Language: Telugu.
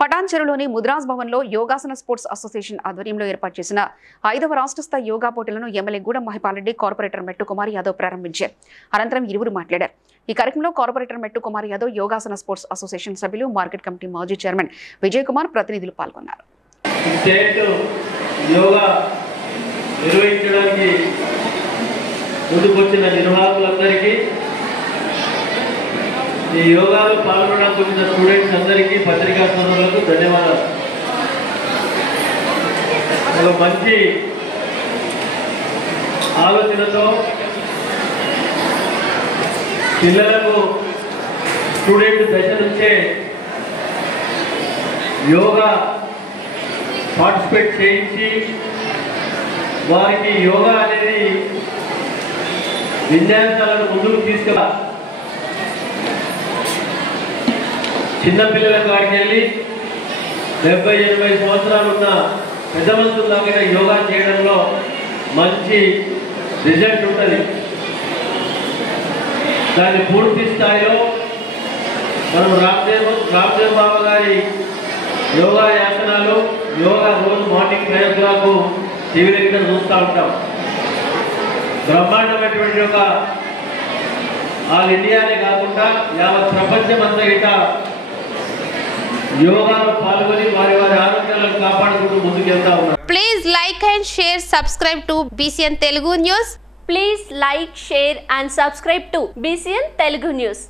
పటాన్చెరులోని ముద్రాజ్ భవన్లో యోగాసన స్పోర్ట్స్ అసోసియేషన్ ఆధ్వర్యంలో ఏర్పాటు చేసిన 5వ రాష్ట్ర స్థాయి యోగా పోటీలను ఎమ్మెల్యే గూడెం మహిపాల్ రెడ్డి, కార్పొరేటర్ మెట్టు కుమార్ యాదవ్ ప్రారంభించారు. అనంతరం ఇరువురు మాట్లాడారు. ఈ కార్యక్రమంలో కార్పొరేటర్ మెట్టు కుమార్ యాదవ్, యోగాసన స్పోర్ట్స్ అసోసియేషన్ సభ్యులు, మార్కెట్ కమిటీ మాజీ చైర్మన్ విజయ్ కుమార్ ప్రతినిధులు పాల్గొన్నారు. ఈ యోగాలో పాల్గొనడానికి వచ్చిన స్టూడెంట్స్ అందరికీ, పత్రికా సోదరులకు ధన్యవాదాలు. ఒక మంచి ఆలోచనతో పిల్లలకు స్టూడెంట్ దశ నుంచే యోగా పార్టిసిపేట్ చేయించి వారికి యోగా అనేది విన్యాసాలను ముందుకు తీసుకురా చిన్నపిల్లల కాడికి వెళ్ళి 70-80 సంవత్సరాలు ఉన్న పెద్ద మనుషుల దాకా యోగా చేయడంలో మంచి రిజల్ట్ ఉంటుంది. దాన్ని పూర్తి స్థాయిలో మనం రామ్దేవ్ బాబా గారి యోగా యాసనాలు, యోగా రోజు మార్నింగ్ 5 o'clock టీవీ దగ్గర చూస్తూ ఉంటాం. బ్రహ్మాండమైనటువంటి ఒక ఆల్ ఇండియానే కాకుండా యావత్ ప్రపంచం అంతా ఇట యోగాలో పాల్గొని వారి ఆరోగ్యాలను కాపాడుకుంటూ ముందుకెళ్తా ఉన్నారు. Please like and share, subscribe to BCN Telugu News. Please like, share and subscribe to BCN Telugu News.